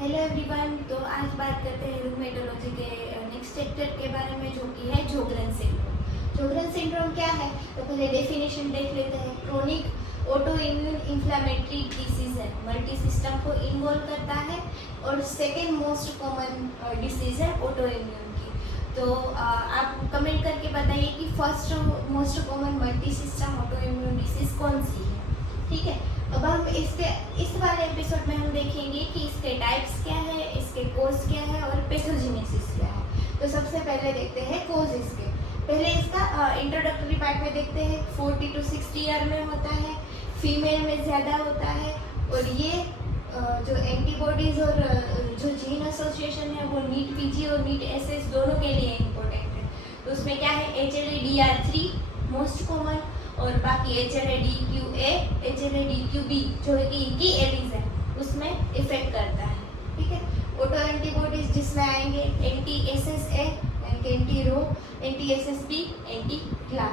Hello everyone. तो आज बात करते हैं रूमेटोलॉजी के नेक्स्ट चैप्टर के बारे में, जो कि है जोगरन सिंड्रोम। जोगरन सिंड्रोम क्या है तो पहले डेफिनेशन देख लेते हैं। Chronic auto immune inflammatory disease है, मल्टी सिस्टम को इन्वॉल्व करता है और सेकेंड मोस्ट कॉमन डिसीज है ऑटो इम्यून की। तो आप कमेंट करके बताइए कि first most common multi system auto immune disease कौन सी है। ठीक है, अब हम इस वाले एपिसोड में हम देखेंगे कि इसके टाइप्स क्या है, इसके कोज क्या है और पैथोजेनेसिस क्या है। तो सबसे पहले देखते हैं कोज इसके। पहले इसका इंट्रोडक्टरी पार्ट में देखते हैं। 40 to 60 ईयर में होता है, फीमेल में ज़्यादा होता है और ये जो एंटीबॉडीज़ और जो जीन एसोसिएशन है वो नीट पीजी और नीट एसएस दोनों के लिए इम्पोर्टेंट है। तो उसमें क्या है, HLA-DR3 मोस्ट कॉमन और बाकी HLA-DQA, HLA-DQB जो है कि इनकी एलीज है उसमें इफेक्ट करता है। ठीक है, ऑटो एंटीबॉडीज जिसमें आएंगे anti-SSA, anti-रो, anti-SSB, anti-GLA।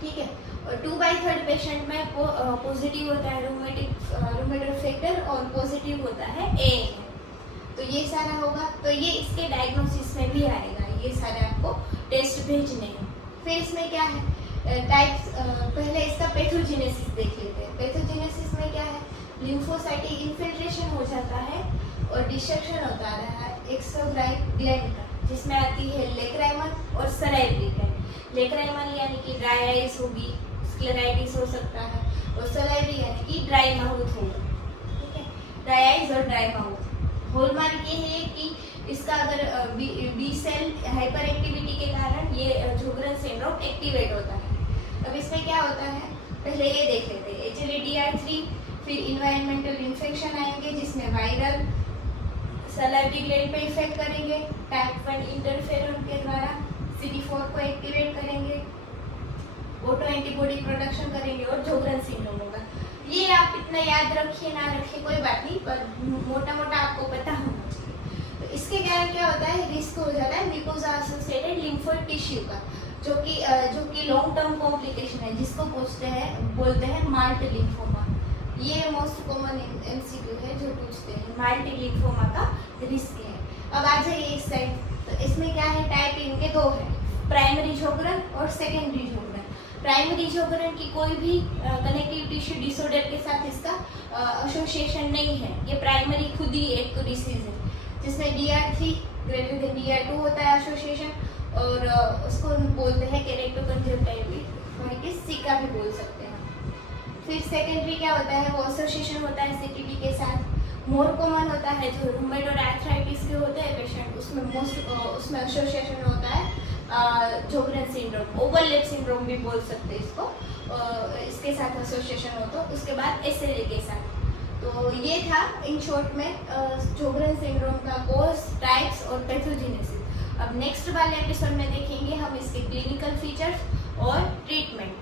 ठीक है, और 2/3 पेशेंट में पॉजिटिव होता है रूमेटॉइड फैक्टर और पॉजिटिव होता है ANM। तो ये सारा होगा, तो ये इसके डायग्नोसिस में भी आएगा। ये सारे आपको टेस्ट भेजने हैं। फिर इसमें क्या है टाइप्स, पहले इसका पैथोजेनेसिस देख लेते हैं। पैथोजेनेसिस में क्या है, लिम्फोसाइटिक इन्फिल्ट्रेशन हो जाता है और डिस्ट्रक्शन होता है एक्सोक्राइन ग्लैंड का, जिसमें आती है लेक्राइमल और सलाइवरी ग्लैंड। लेक्राइमल यानी कि ड्राई आइज होगी, स्क्लेराइटिस हो सकता है, और सलाइवरी यानी कि ड्राई माउथ होगा। ठीक है, ड्राई आइज और ड्राई माउथ। हॉलमार्क ये है कि इसका अगर बी सेल हाइपर एक्टिविटी के कारण ये जोगरन सिंड्रोम एक्टिवेट होता है। अब इसमें क्या होता है, पहले ये देख लेते हैं। HLA-DR3, फिर इन्वायरमेंटल इन्फेक्शन आएंगे जिसमें वायरल सलाइवरी ग्लैंड पे इफेक्ट करेंगे, टाइप 1 इंटरफेरॉन के द्वारा CD4 को एक्टिवेट करेंगे, ऑटो एंटीबॉडी प्रोडक्शन करेंगे और जोगरन सिंड्रोम होगा। ये आप इतना याद रखिए ना रखिए कोई बात नहीं, पर मोटा मोटा आपको पता होना चाहिए। तो इसके कारण क्या होता है, रिस्क हो जाता है म्यूकोसा एसोसिएटेड लिम्फोइड टिश्यू का, जो कि लॉन्ग टर्म कॉम्प्लिकेशन है, जिसको बोलते हैं माल्ट लिम्फोमा। ये मोस्ट कॉमन MCQ है जो पूछते हैं, माल्ट लिम्फोमा का रिस्क है। अब आ जाइए इस साइड। तो इसमें क्या है, टाइप इनके दो है, प्राइमरी जोगरन और सेकेंडरी जोगरन। प्राइमरी जोगरन की कोई भी कनेक्टिव टिश्यू डिसऑर्डर के साथ इसका एसोसिएशन नहीं है। ये प्राइमरी खुद ही एक डिसीज है जिसमें DR3 ग्रेटर देन DR2 होता है एसोसिएशन, और उसको बोलते हैं केरेक्टोकंजक्टिविटिस, सिका भी बोल सकते हैं। फिर सेकेंडरी क्या होता है, वो एसोसिएशन होता है CTD के साथ। मोर कॉमन होता है जो रूमेटॉइड आर्थराइटिस के होते हैं पेशेंट, उसमें एसोसिएशन होता है जोगरन सिंड्रोम, ओवरलैप सिंड्रोम भी बोल सकते हैं इसको, इसके साथ एसोसिएशन हो। तो उसके बाद SLA के साथ। तो ये था इन शॉर्ट में जोगरन सिंड्रोम का कोज, टाइप्स और पैथोजेनेसिस। अब नेक्स्ट वाले एपिसोड में देखेंगे हम इसके क्लिनिकल फीचर्स और ट्रीटमेंट।